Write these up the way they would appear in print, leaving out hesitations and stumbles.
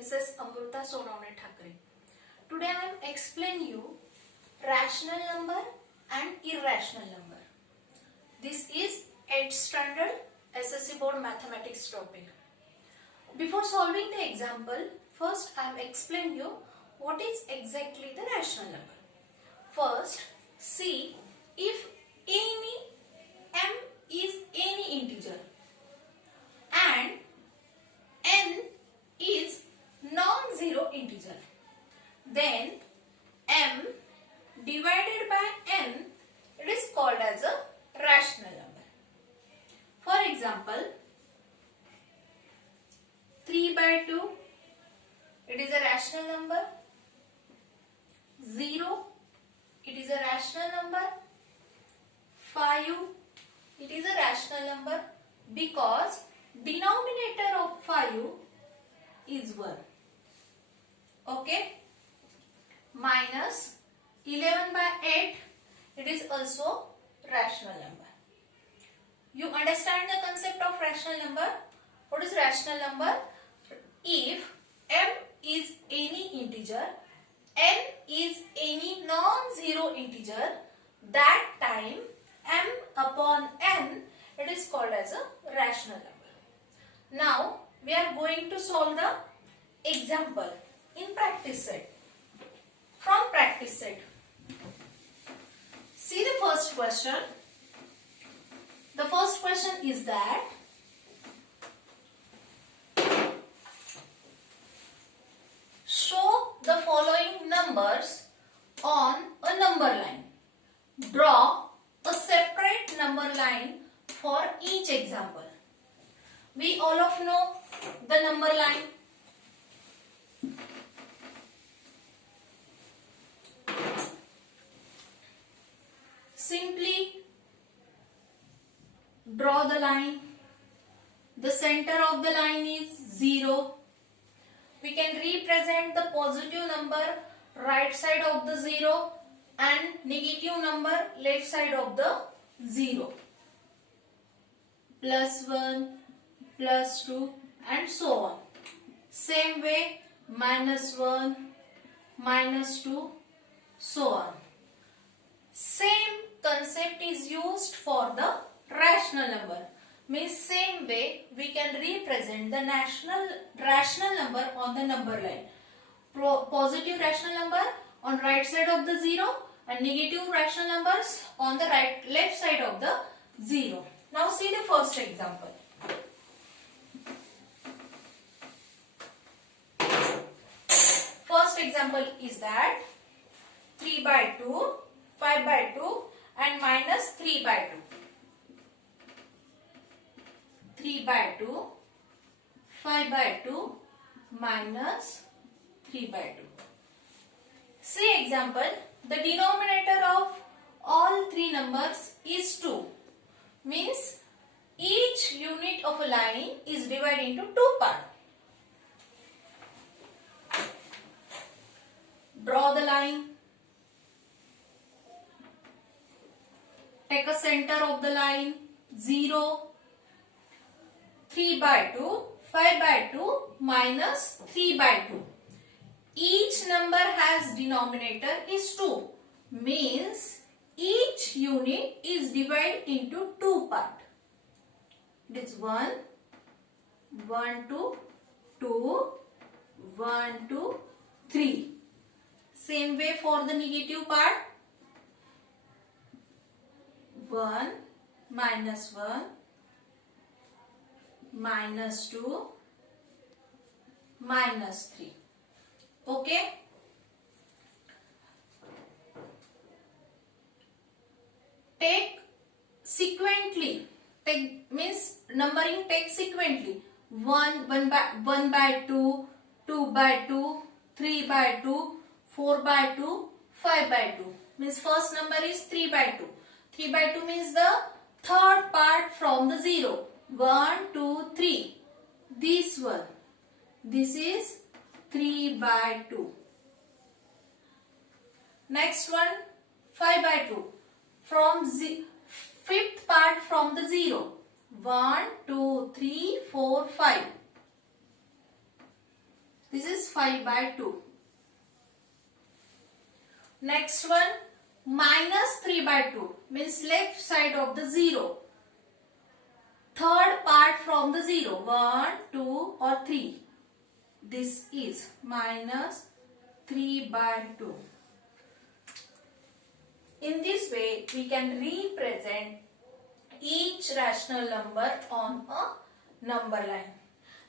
Mrs. Amruta Sonawne Thakre. Today I am explain you rational number and irrational number. This is 8th standard SSC board mathematics topic. Before solving the example, first I am explain you what is exactly the rational number. First, see if any m is any integer and n is non-zero integer, then m divided by n, it is called as a rational number. For example, 3 by 2, it is a rational number. 0, it is a rational number. 5, it is a rational number because denominator of 5 is 1. Okay. Minus 11 by 8, it is also rational number. You understand the concept of rational number? What is rational number? If m is any integer, n is any non-zero integer, that time m upon n, it is called as a rational number. Now we are going to solve the example in practice set. From practice set, see the first question. The first question is that show the following numbers on a number line. Draw a separate number line for each example. We all of know the number line. Simply draw the line. The center of the line is 0. We can represent the positive number right side of the 0 and negative number left side of the 0. +1, +2 and so on. Same way -1, -2, so on. Same concept is used for the rational number. Means same way we can represent the rational number on the number line. Positive rational number on right side of the 0 and negative rational numbers on the left side of the 0. Now see the first example. First example is that 3 by 2, 5 by 2 and -3 by 2. 3 by 2, 5 by 2, -3 by 2. See example, the denominator of all three numbers is 2. Means each unit of a line is divided into 2 parts. Draw the line. Take a center of the line 0. 3 by 2, 5 by 2, -3 by 2. Each number has denominator is 2. Means each unit is divided into 2 parts. It is 1, 1, 2, 2, 1, 2, 3. Same way for the negative part. 1, -1, -2, -3. Okay. Take sequentially. Take means numbering take sequentially. 1 by 2, 2 by 2, 3 by 2, 4 by 2, 5 by 2. Means first number is 3 by 2. 3 by 2 means the third part from the 0. 1, 2, 3. This one. This is 3 by 2. Next one, 5 by 2. From fifth part from the 0. 1, 2, 3, 4, 5. This is 5 by 2. Next one, minus 3 by 2 means left side of the 0. Third part from the 0, 1, 2 or 3. This is minus 3 by 2. In this way, we can represent each rational number on a number line.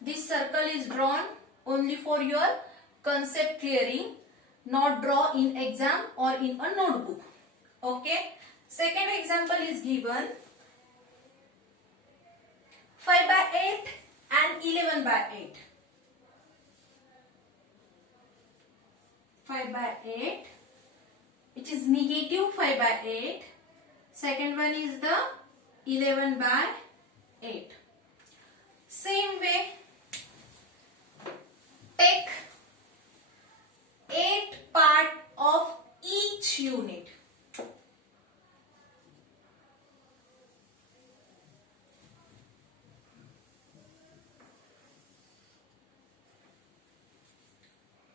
This circle is drawn only for your concept clearing, not draw in exam or in a notebook. Okay. Second example is given 5 by 8 and 11 by 8. 5 by 8, which is negative 5 by 8. Second one is the 11 by 8. Same way, take 8 part of each unit.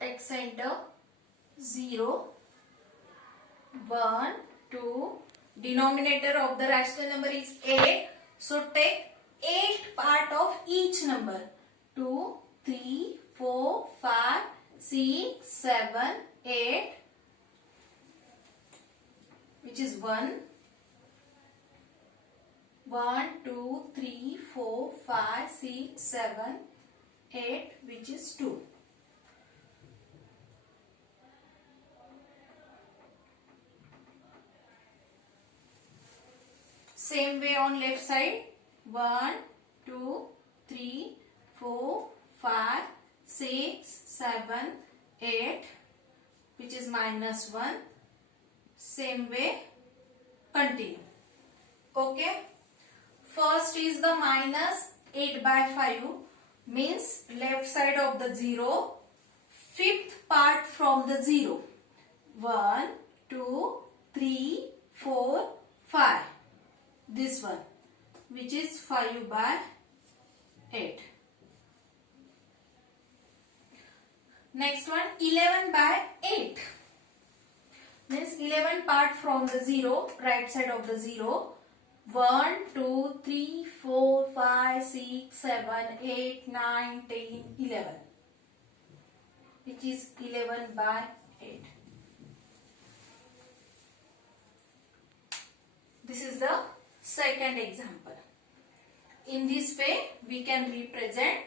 Take center 0, 1, 2. Denominator of the rational number is 8. So take 8 part of each number. 2, 3, 4, 5, 6, 7, 8. Which is 1. 1, 2, 3, 4, 5, 6, 7, 8. Which is 2. Same way on left side, 1, 2, 3, 4, 5, 6, 7, 8, which is minus 1. Same way, continue. Okay. First is the minus 8 by 5, means left side of the 0, fifth part from the 0. 1, 2, 3, 4, 5. This one, which is 5 by 8. Next one, 11 by 8. Means 11 part from the 0, right side of the 0. 1, 2, 3, 4, 5, 6, 7, 8, 9, 10, 11. Which is 11 by 8. This is the second example. In this way, we can represent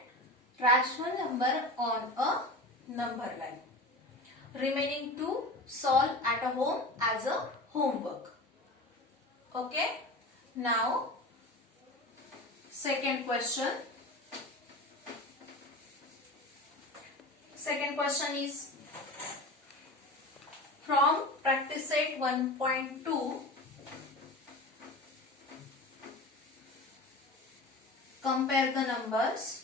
rational number on a number line. Remaining to solve at a home as a homework. Okay. Now, second question. Second question is from practice set 1.2. Compare the numbers.